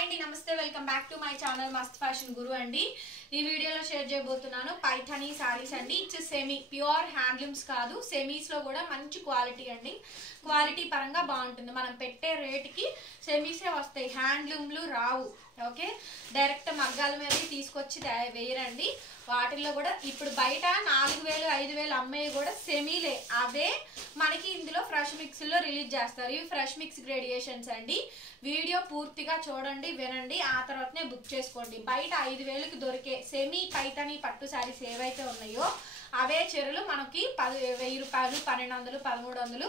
Hi అండి, నమస్తే. Welcome back to my channel మస్త్ ఫ్యాషన్ గురు అండి. ఈ వీడియోలో షేర్ చేయబోతున్నాను పైథానీ సారీస్ అండి. ఇట్స్ సెమీ ప్యూర్ హ్యాండ్లూమ్స్ కాదు, సెమీస్ లో కూడా మంచి క్వాలిటీ అండి. క్వాలిటీ పరంగా బాగుంటుంది. మనం పెట్టే రేట్కి సెమీసే వస్తాయి, హ్యాండ్లూమ్లు రావు. ఓకే, డైరెక్ట్ మగ్గాల మీద తీసుకొచ్చి వేయరండి. వాటిల్లో కూడా ఇప్పుడు బయట 4000 5000 అమ్మాయి కూడా సెమీలే, అవే మనకి ఇందులో ఫ్రెష్ మిక్స్ లో రిలీజ్ చేస్తారు. ఇవి ఫ్రెష్ మిక్స్ గ్రేడియేషన్స్ అండి. వీడియో పూర్తిగా చూడండి, వినండి, ఆ తర్వాతనే బుక్ చేసుకోండి. బయట 5000కి దొరికే సెమీ పైథానీ పట్టు శారీస్ ఏవైతే ఉన్నాయో అవే చీరలు మనకి 1000 రూపాయలు, 1200, 1300,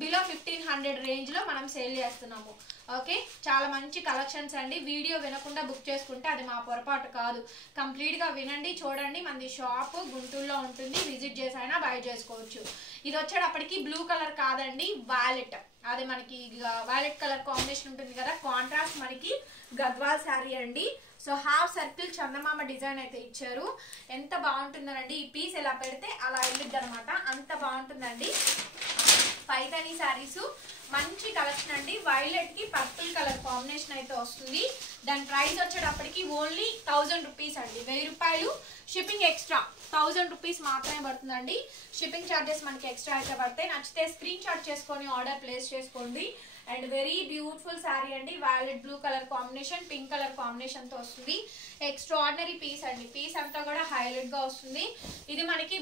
బిలో 1500 రేంజ్ లో మనం సేల్ చేస్తున్నాము. ఓకే, చాలా మంచి కలెక్షన్స్ అండి. వీడియో వినకుండా బుక్ చేసుకుంటే అది మా పొరపాటు కాదు. కంప్లీట్ గా వినండి, చూడండి. మనది షాప్ గుంటూరులో ఉంటుంది, విజిట్ చేసి అయినా బై చేసుకోవచ్చు. ఇది వచ్చేటప్పటికి బ్లూ కలర్ కాదండి, వాలెట్. అది మనకి వైలెట్ కలర్ కాంబినేషన్ ఉంటుంది కదా, కాంట్రాస్ట్ మనకి గద్వాల్ శారీ అండి. సో హాఫ్ సర్కిల్ చందమామ డిజైన్ అయితే ఇచ్చారు. ఎంత బాగుంటుందనండి, ఈ పీస్ ఎలా పెడితే అలా వెళ్ళిద్ది అనమాట, అంత బాగుంటుందండి. పైథానీ శారీస్ మంచి కలెక్షన్ అండి. వైలెట్ కి పర్పుల్ కలర్ కాంబినేషన్ అయితే వస్తుంది. దాని ప్రైస్ వచ్చేటప్పటికి ఓన్లీ 1000 రూపీస్ అండి. 1000 రూపాయలు, షిప్పింగ్ ఎక్స్ట్రా 1000 రూపీస్ మాత్రమే పడుతుందండి. షిప్పింగ్ ఛార్జెస్ మనకి ఎక్స్ట్రా అయితే పడతాయి. నచ్చితే స్క్రీన్ షాట్ చేసుకొని ఆర్డర్ ప్లేస్ చేసుకోండి. అండ్ వెరీ బ్యూటిఫుల్ శారీ అండి. Violet blue colour combination, pink colour combination తో వస్తుంది. ఎక్స్ట్రాడినరీ పీస్ అండి. పీస్ అంతా కూడా హైలైట్ గా వస్తుంది. ఇది మనకి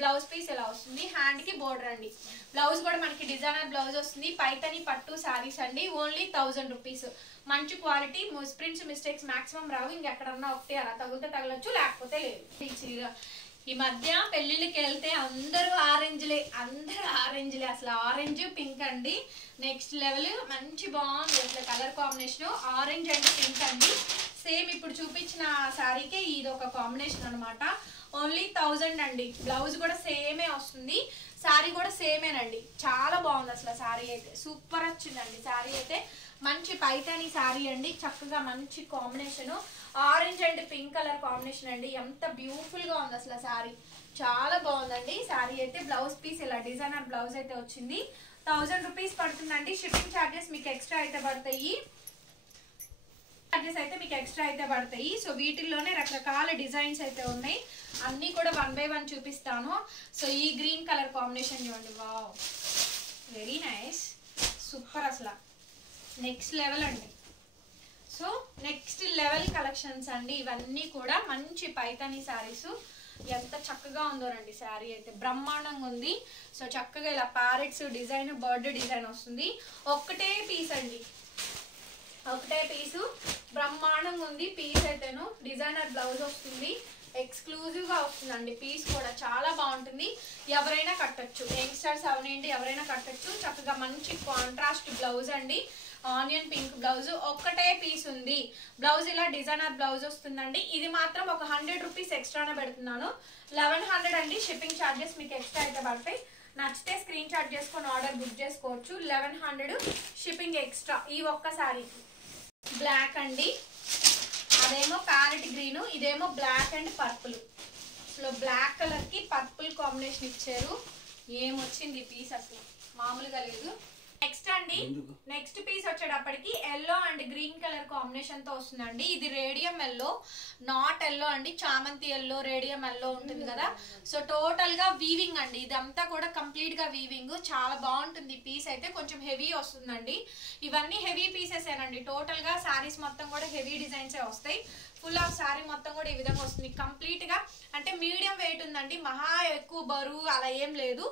బ్లౌజ్ పీస్ ఎలా వస్తుంది, హ్యాండ్ కి బోర్డర్ అండి. బ్లౌజ్ కూడా మనకి డిజైనర్ బ్లౌజ్ వస్తుంది. పైథానీ పట్టు శారీస్ అండి. Only 1000 rupees. మంచి క్వాలిటీ, ప్రింట్స్ మిస్టేక్స్ మాక్సిమం రావు. ఇంకెక్కడన్నా ఒకటి అలా తగిలితే తగలొచ్చు, లేకపోతే లేదు. ఈ మధ్య పెళ్లిళ్ళకి వెళ్తే అందరూ ఆరెంజ్లే, అసలు ఆరెంజ్ పింక్ అండి. నెక్స్ట్ లెవెల్, మంచి బాగుంది అసలు colour combination. Orange and pink అండి. సేమ్ ఇప్పుడు చూపించిన శారీకే ఇది ఒక కాంబినేషన్ అనమాట. ఓన్లీ 1000 అండి. బ్లౌజ్ కూడా సేమే వస్తుంది, శారీ కూడా సేమేనండి. చాలా బాగుంది అసలు శారీ అయితే, సూపర్ వచ్చిందండి శారీ అయితే. మంచి పైథానీ శారీ అండి. చక్కగా మంచి combination, orange and pink colour combination అండి. ఎంత బ్యూటిఫుల్ గా ఉంది అసలు శారీ, చాలా బాగుందండి శారీ అయితే. బ్లౌజ్ పీస్ ఇలా డిజైనర్ బ్లౌజ్ అయితే వచ్చింది. 1000 రూపీస్ పడుతుందండి. షిప్పింగ్ ఛార్జెస్ మీకు ఎక్స్ట్రా అయితే పడతాయి. సో వీటిల్లోనే రకరకాల డిజైన్స్ అయితే ఉన్నాయి. అన్ని కూడా 1 by 1 చూపిస్తాను. సో ఈ గ్రీన్ కలర్ కాంబినేషన్ చూడండి, వావ్, వెరీ నైస్, సూపర్ అసలు నెక్స్ట్ లెవెల్ అండి. సో నెక్స్ట్ లెవెల్ కలెక్షన్స్ అండి ఇవన్నీ కూడా. మంచి పైథానీ శారీస్, ఎంత చక్కగా ఉందోనండి శారీ అయితే, బ్రహ్మాండంగా ఉంది. సో చక్కగా ఇలా ప్యారెట్స్ డిజైన్, బర్డ్ డిజైన్ వస్తుంది. ఒక్కటే పీస్ అండి, ఒకటే పీసు, బ్రహ్మాండంగా ఉంది పీస్ అయితేను. డిజైనర్ బ్లౌజ్ వస్తుంది, ఎక్స్క్లూజివ్ గా వస్తుందండి. పీస్ కూడా చాలా బాగుంటుంది, ఎవరైనా కట్టొచ్చు. యంగ్స్టర్స్ అవనండి, ఎవరైనా కట్టొచ్చు. చక్కగా మంచి కాంట్రాస్ట్ బ్లౌజ్ అండి, ఆనియన్ పింక్ బ్లౌజ్. ఒక్కటే పీస్ ఉంది. బ్లౌజ్ ఇలా డిజైనర్ బ్లౌజ్ వస్తుందండి. ఇది మాత్రం ఒక 100 రూపీస్ ఎక్స్ట్రానే పెడుతున్నాను. 1100 అండి. షిప్పింగ్ ఛార్జెస్ మీకు ఎక్స్ట్రా అయితే పడతాయి. నచ్చితే స్క్రీన్ షాట్ చేసుకొని ఆర్డర్ బుక్ చేసుకోవచ్చు. 1100 షిప్పింగ్ ఎక్స్ట్రా. ఈ ఒక్క శారీకి బ్లాక్ అండి, అదేమో ప్యారెట్ గ్రీన్, ఇదేమో బ్లాక్ అండ్ పర్పుల్. అసలు బ్లాక్ కలర్ కి పర్పుల్ కాంబినేషన్ ఇచ్చారు. ఏమొచ్చింది పీస్, అసలు మామూలుగా లేదు. నెక్స్ట్ అండి, నెక్స్ట్ పీస్ వచ్చేటప్పటికి yellow and green colour combination తో వస్తుందండి. ఇది రేడియం ఎల్లో, నాట్ ఎల్లో అండి, చామంతి ఎల్లో, రేడియం ఎల్లో ఉంటుంది కదా. సో టోటల్ గా వీవింగ్ అండి, ఇదంతా కూడా కంప్లీట్ గా వీవింగ్. చాలా బాగుంటుంది పీస్ అయితే. కొంచెం హెవీ వస్తుందండి. ఇవన్నీ హెవీ పీసెస్ ఏనండి. టోటల్ గా శారీస్ మొత్తం కూడా హెవీ డిజైన్స్ వస్తాయి. ఫుల్ ఆఫ్ శారీ మొత్తం కూడా ఈ విధంగా వస్తుంది. కంప్లీట్ గా అంటే మీడియం వెయిట్ ఉందండి, మహా ఎక్కువ బరువు అలా ఏం లేదు.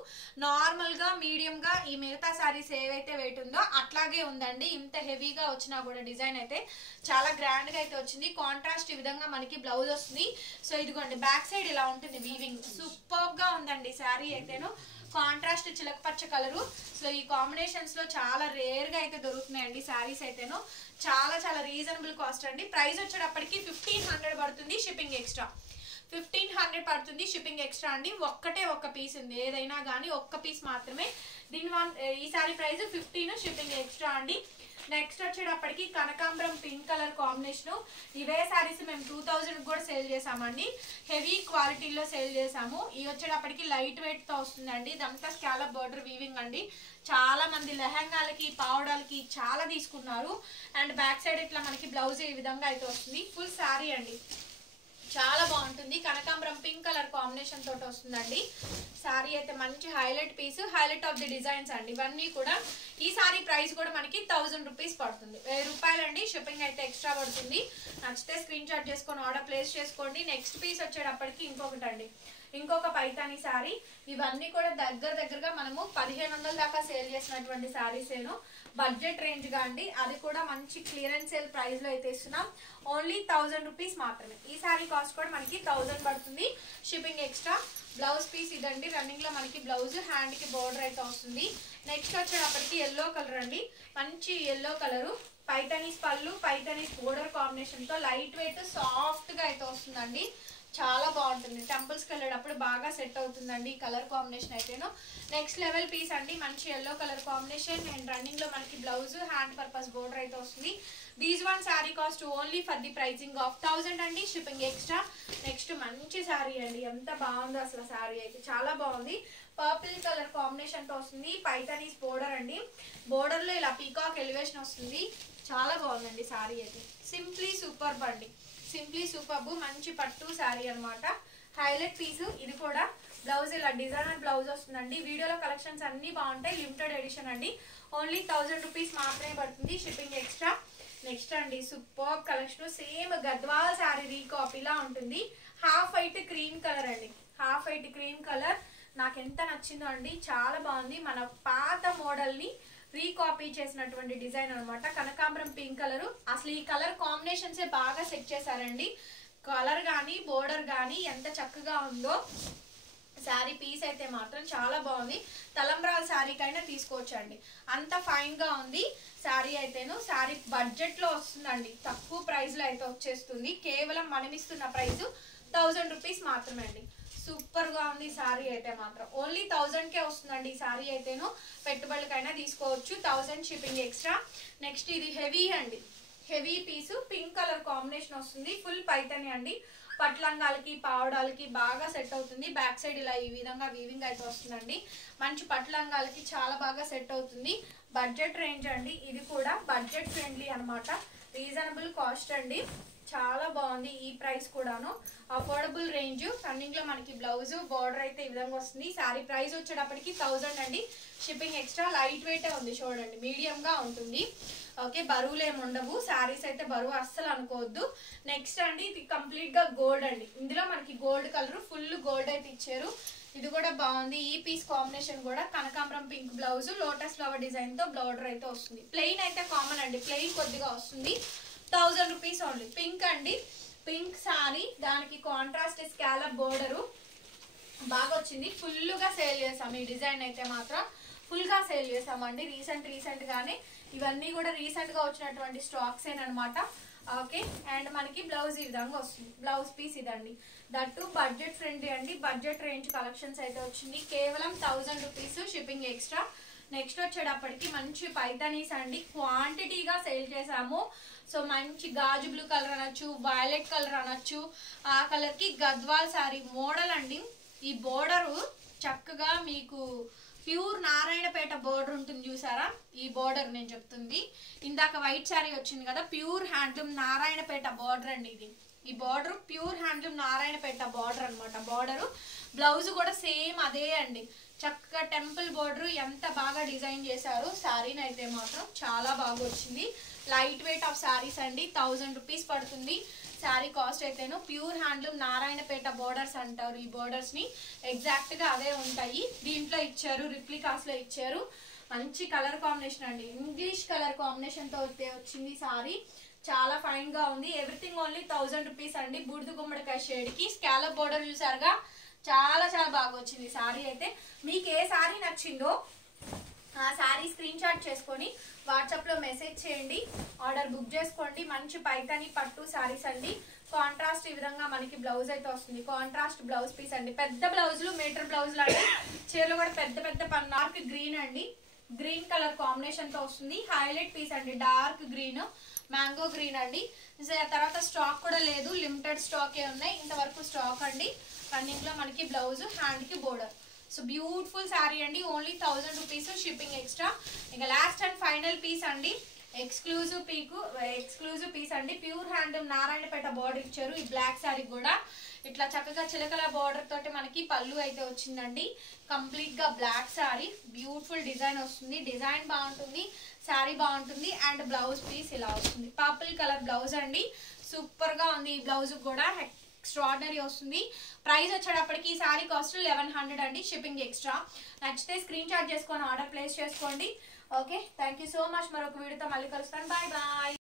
నార్మల్ గా మీడియం గా ఈ మిగతా శారీస్ ఏవైతే వెయిట్ ఉందో అట్లాగే ఉందండి. ఇంత హెవీగా వచ్చినా కూడా డిజైన్ అయితే చాలా గ్రాండ్ గా అయితే వచ్చింది. కాంట్రాస్ట్ ఈ విధంగా మనకి బ్లౌజ్ వస్తుంది. సో ఇదిగోండి బ్యాక్ సైడ్ ఇలా ఉంటుంది వీవింగ్. సూపర్ గా ఉందండి శారీ అయితేను. కాంట్రాస్ట్ చిలక పచ్చ కలరు. సో ఈ కాంబినేషన్స్ లో చాలా రేర్ గా అయితే దొరుకుతున్నాయండి శారీస్ అయితేను. చాలా చాలా రీజనబుల్ కాస్ట్ అండి. ప్రైస్ వచ్చేటప్పటికి 1500 పడుతుంది, షిప్పింగ్ ఎక్స్ట్రా. 1500 పడుతుంది, షిప్పింగ్ ఎక్స్ట్రా అండి. ఒక్కటే ఒక్క పీస్ ఉంది, ఏదైనా కానీ ఒక్క పీస్ మాత్రమే. ఈ సారీ ప్రైస్ 15, షిప్పింగ్ ఎక్స్ట్రా అండి. నెక్స్ట్ వచ్చేటప్పటికి కనకాంబరం పింక్ కలర్ కాంబినేషన్. ఇవే సారీస్ మేము 2000 కూడా సేల్ చేసామండి. హెవీ క్వాలిటీలో సేల్ చేసాము. ఇవి వచ్చేటప్పటికి లైట్ వెయిట్ తో వస్తుందండి. ఇదంతా స్కాలప్ బోర్డర్ వీవింగ్ అండి. చాలా మంది లెహంగాలకి పావడాలకి చాలా తీసుకున్నారు. అండ్ బ్యాక్ సైడ్ ఇట్లా మనకి బ్లౌజ్ ఈ విధంగా అయితే వస్తుంది. ఫుల్ శారీ అండి, చాలా బాగుంటుంది. కనకాంబరం పింక్ కలర్ కాంబినేషన్ తోటి వస్తుందండి. శారీ అయితే మంచి highlight piece, highlight of the designs అండి ఇవన్నీ కూడా. ఈ సారీ ప్రైస్ కూడా మనకి 1000 రూపీస్ పడుతుంది, 1000 రూపాయలండి. షిప్పింగ్ అయితే ఎక్స్ట్రా పడుతుంది. నచ్చితే స్క్రీన్ షాట్ చేసుకొని ఆర్డర్ ప్లేస్ చేసుకోండి. నెక్స్ట్ పీస్ వచ్చేటప్పటికి ఇంకొకటి అండి, ఇంకొక పైతాని శారీ. ఇవన్నీ కూడా దగ్గరగా మనము 1500 దాకా సేల్ చేసినటువంటి శారీస్ ఏను. బడ్జెట్ రేంజ్ గా అండి, అది కూడా మంచి క్లియరెన్స్ సేల్ ప్రైస్ లో అయితే ఇస్తున్నాం. ఓన్లీ 1000 రూపీస్ మాత్రమే. ఈ శారీ కాస్ట్ కూడా మనకి 1000 పడుతుంది, షిప్పింగ్ ఎక్స్ట్రా. బ్లౌజ్ పీస్ ఇదండి, రన్నింగ్ లో మనకి బ్లౌజ్, హ్యాండ్ కి బోర్డర్ అయితే వస్తుంది. నెక్స్ట్ వచ్చేటప్పటికి ఎల్లో కలర్ అండి, మంచి ఎల్లో కలరు. పైతానీస్ పళ్ళు, పైతానీస్ బోర్డర్ కాంబినేషన్ తో లైట్ వెయిట్ సాఫ్ట్ గా అయితే వస్తుందండి. చాలా బాగుంటుంది, టెంపుల్స్ కి వెళ్ళేటప్పుడు బాగా సెట్ అవుతుందండి ఈ కలర్ కాంబినేషన్ అయితేను. నెక్స్ట్ లెవెల్ పీస్ అండి, మంచి yellow colour combination. And running లో మనకి బ్లౌజ్, హ్యాండ్ పర్పస్ బోర్డర్ అయితే వస్తుంది. This one sari cost only for the pricing of 1000 అండి, షిప్పింగ్ ఎక్స్ట్రా. నెక్స్ట్ మంచి శారీ అండి, ఎంత బాగుందో అసలు శారీ అయితే, చాలా బాగుంది. పర్పుల్ కలర్ కాంబినేషన్ తో వస్తుంది. పైతానీస్ బోర్డర్ అండి, బోర్డర్ లో ఇలా పీకాక్ ఎలివేషన్ వస్తుంది. చాలా బాగుందండి శారీ అయితే, సింప్లీ సూపర్బ్ అండి, సింప్లీ సూపర్బ్. మంచి పట్టు శారీ అనమాట, హైలైట్ పీస్. ఇది కూడా బ్లౌజ్ ఇలా డిజైనర్ బ్లౌజ్ వస్తుందండి. వీడియోలో కలెక్షన్స్ అన్ని బాగుంటాయి, లిమిటెడ్ ఎడిషన్ అండి. ఓన్లీ 1000 రూపీస్ మాత్రమే పడుతుంది, షిప్పింగ్ ఎక్స్ట్రా. నెక్స్ట్ అండి super collection, same Gadwal sari రీకాపీలా ఉంటుంది. హాఫ్ వైట్ క్రీమ్ కలర్ అండి, హాఫ్ వైట్ క్రీమ్ కలర్. నాకు ఎంత నచ్చిందో అండి, చాలా బాగుంది. మన పాత మోడల్ ని రీకాపీ చేసినటువంటి డిజైన్ అనమాట. కనకాంబరం పింక్ కలర్, అసలు ఈ కలర్ కాంబినేషన్స్ బాగా సెట్ చేశారండి. కలర్ గానీ బోర్డర్ గానీ ఎంత చక్కగా ఉందో. శారీ పీస్ అయితే మాత్రం చాలా బాగుంది. తలంబ్రాల శారీకైనా తీసుకోవచ్చండి, అంత ఫైన్ గా ఉంది శారీ అయితేను. శారీ బడ్జెట్ లో వస్తుందండి, తక్కువ ప్రైస్ లో అయితే వచ్చేస్తుంది. కేవలం మనం ఇస్తున్న ప్రైస్ 1000 రూపీస్ మాత్రమే అండి. సూపర్ గా ఉంది శారీ అయితే మాత్రం. ఓన్లీ 1000 కే వస్తుందండి ఈ శారీ అయితేను. పెట్టుబడులకైనా తీసుకోవచ్చు, 1000 షిప్పింగ్ ఎక్స్ట్రా. నెక్స్ట్ ఇది హెవీ అండి, హెవీ పీసు, పింక్ కలర్ కాంబినేషన్ వస్తుంది. ఫుల్ పైతని అండి, పట్లంగాలకి పావడాలకి బాగా సెట్ అవుతుంది. బ్యాక్ సైడ్ ఇలా ఈ విధంగా వీవింగ్ అయితే వస్తుందండి. మంచి పట్లంగాలకి చాలా బాగా సెట్ అవుతుంది. బడ్జెట్ రేంజ్ అండి, ఇది కూడా బడ్జెట్ ఫ్రెండ్లీ అనమాట. రీజనబుల్ కాస్ట్ అండి, చాలా బాగుంది. ఈ ప్రైస్ కూడాను అఫోర్డబుల్ రేంజ్. రన్నింగ్ లో మనకి బ్లౌజ్, బోర్డర్ అయితే ఈ విధంగా వస్తుంది. శారీ ప్రైస్ వచ్చేటప్పటికి 1000 అండి, షిప్పింగ్ ఎక్స్ట్రా. లైట్ వెయిట్ ఉంది చూడండి, మీడియం గా ఉంటుంది. ఓకే, బరువులు ఏమి ఉండవు. శారీస్ అయితే బరువు అస్సలు అనుకోవద్దు. నెక్స్ట్ అండి ఇది కంప్లీట్ గా గోల్డ్ అండి. ఇందులో మనకి గోల్డ్ కలర్, ఫుల్ గోల్డ్ అయితే ఇచ్చారు. ఇది కూడా బాగుంది. ఈ పీస్ కాంబినేషన్ కూడా కనకాంబరం pink blouse, lotus flower design తో బోర్డర్ అయితే వస్తుంది. ప్లెయిన్ అయితే కామన్ అండి, ప్లెయిన్ కొద్దిగా వస్తుంది. 1000 రూపీస్ ఓన్లీ. పింక్ అండి, పింక్ శారీ, దానికి కాంట్రాస్ట్ స్కాలప్ బోర్డరు బాగా వచ్చింది. ఫుల్ గా సేల్ చేసాం ఈ డిజైన్ అయితే మాత్రం, ఫుల్ గా సేల్ చేసామండి. రీసెంట్ గానే ఇవన్నీ కూడా రీసెంట్ గా వచ్చినటువంటి స్టాక్స్ ఏనమాట. ఓకే, అండ్ మనకి బ్లౌజ్ ఈ విధంగా వస్తుంది. బ్లౌజ్ పీస్ ఇదండి, దట్టు బడ్జెట్ ఫ్రెండ్లీ అండి. బడ్జెట్ రేంజ్ కలెక్షన్స్ అయితే వచ్చింది. కేవలం 1000 రూపీస్, షిప్పింగ్ ఎక్స్ట్రా. నెక్స్ట్ వచ్చేటప్పటికి మంచి పైతానీస్ అండి, క్వాంటిటీగా సేల్ చేసాము. సో మంచి గాజు బ్లూ కలర్ అనొచ్చు, వైలెట్ కలర్ అనొచ్చు. ఆ కలర్ కి గద్వాల్ శారీ మోడల్ అండి. ఈ బోర్డరు చక్కగా మీకు ప్యూర్ నారాయణపేట బోర్డర్ ఉంటుంది చూసారా, ఈ బోర్డర్ నేను చెప్తుంది. ఇందాక వైట్ శారీ వచ్చింది కదా, ప్యూర్ హ్యాండ్లూమ్ నారాయణపేట బోర్డర్ అండి ఇది. ఈ border pure handloom Narayanpet border అనమాట. బోర్డరు బ్లౌజ్ కూడా సేమ్ అదే అండి, చక్కగా టెంపుల్ బోర్డర్ ఎంత బాగా డిజైన్ చేశారు. శారీని అయితే మాత్రం చాలా బాగా వచ్చింది. లైట్ వెయిట్ ఆఫ్ శారీస్ అండి, 1000 రూపీస్ పడుతుంది శారీ కాస్ట్ అయితేను. ప్యూర్ హ్యాండ్లూమ్ నారాయణపేట బోర్డర్స్ అంటారు ఈ బోర్డర్స్ ని, ఎగ్జాక్ట్ గా అదే ఉంటాయి. దీంట్లో ఇచ్చారు, రిప్లికాస్ లో ఇచ్చారు. మంచి కలర్ కాంబినేషన్ అండి, ఇంగ్లీష్ కలర్ కాంబినేషన్ తో వచ్చింది శారీ. చాలా ఫైన్ గా ఉంది. ఎవ్రీథింగ్ ఓన్లీ 1000 రూపీస్ అండి. బూడిద గుమ్మడికాయ షేడ్ కి స్కాలప్ బోర్డర్ చూసారుగా, చాలా చాలా బాగా వచ్చింది శారీ అయితే. మీకు ఏ శారీ నచ్చిందో ఆ శారీ స్క్రీన్ షాట్ చేసుకొని వాట్సాప్ లో మెసేజ్ చేయండి, ఆర్డర్ బుక్ చేసుకోండి. మంచి పైతాని పట్టు శారీస్ అండి. కాంట్రాస్ట్ ఈ విధంగా మనకి బ్లౌజ్ అయితే వస్తుంది. కాంట్రాస్ట్ బ్లౌజ్ పీస్ అండి. పెద్ద బ్లౌజులు, మీటర్ బ్లౌజులు అండి. చీరలు కూడా పెద్ద పెద్ద డార్క్ గ్రీన్ అండి, గ్రీన్ కలర్ కాంబినేషన్ తో వస్తుంది. హైలైట్ పీస్ అండి, డార్క్ గ్రీన్, మ్యాంగో గ్రీన్ అండి. తర్వాత స్టాక్ కూడా లేదు, లిమిటెడ్ స్టాకే ఉన్నాయి. ఇంతవరకు స్టాక్ అండి. రన్నింగ్ లో మనకి బ్లౌజ్, హ్యాండ్ కి బోర్డర్. సో బ్యూటిఫుల్ శారీ అండి. Only 1000 rupees shipping extra. ఇంకా లాస్ట్ అండ్ ఫైనల్ పీస్ అండి, ఎక్స్క్లూజివ్ పీస్ అండి. ప్యూర్ హ్యాండ్ నారాయణపేట బార్డర్ ఇచ్చారు. ఈ బ్లాక్ శారీ కూడా ఇట్లా చక్కగా చిలకల బార్డర్ తోటి మనకి పళ్ళు అయితే వచ్చిందండి. కంప్లీట్ గా బ్లాక్ శారీ, బ్యూటిఫుల్ డిజైన్ వస్తుంది. డిజైన్ బాగుంటుంది, శారీ బాగుంటుంది. అండ్ బ్లౌజ్ పీస్ ఇలా వస్తుంది. పర్పుల్ కలర్ బ్లౌజ్ అండి. సూపర్ గా ఉంది. ఈ బ్లౌజ్ కూడా ఎక్స్ట్రాడినరీ వస్తుంది. ప్రైస్ వచ్చేటప్పటికి ఈ శారీ కాస్ట్ 1100 అండి, షిప్పింగ్ ఎక్స్ట్రా. నచ్చితే స్క్రీన్ షాట్ చేసుకొని ఆర్డర్ ప్లేస్ చేసుకోండి. Okay, thank you so much. మరొక వీడియోతో మళ్ళీ కలుస్తాను. Bye bye.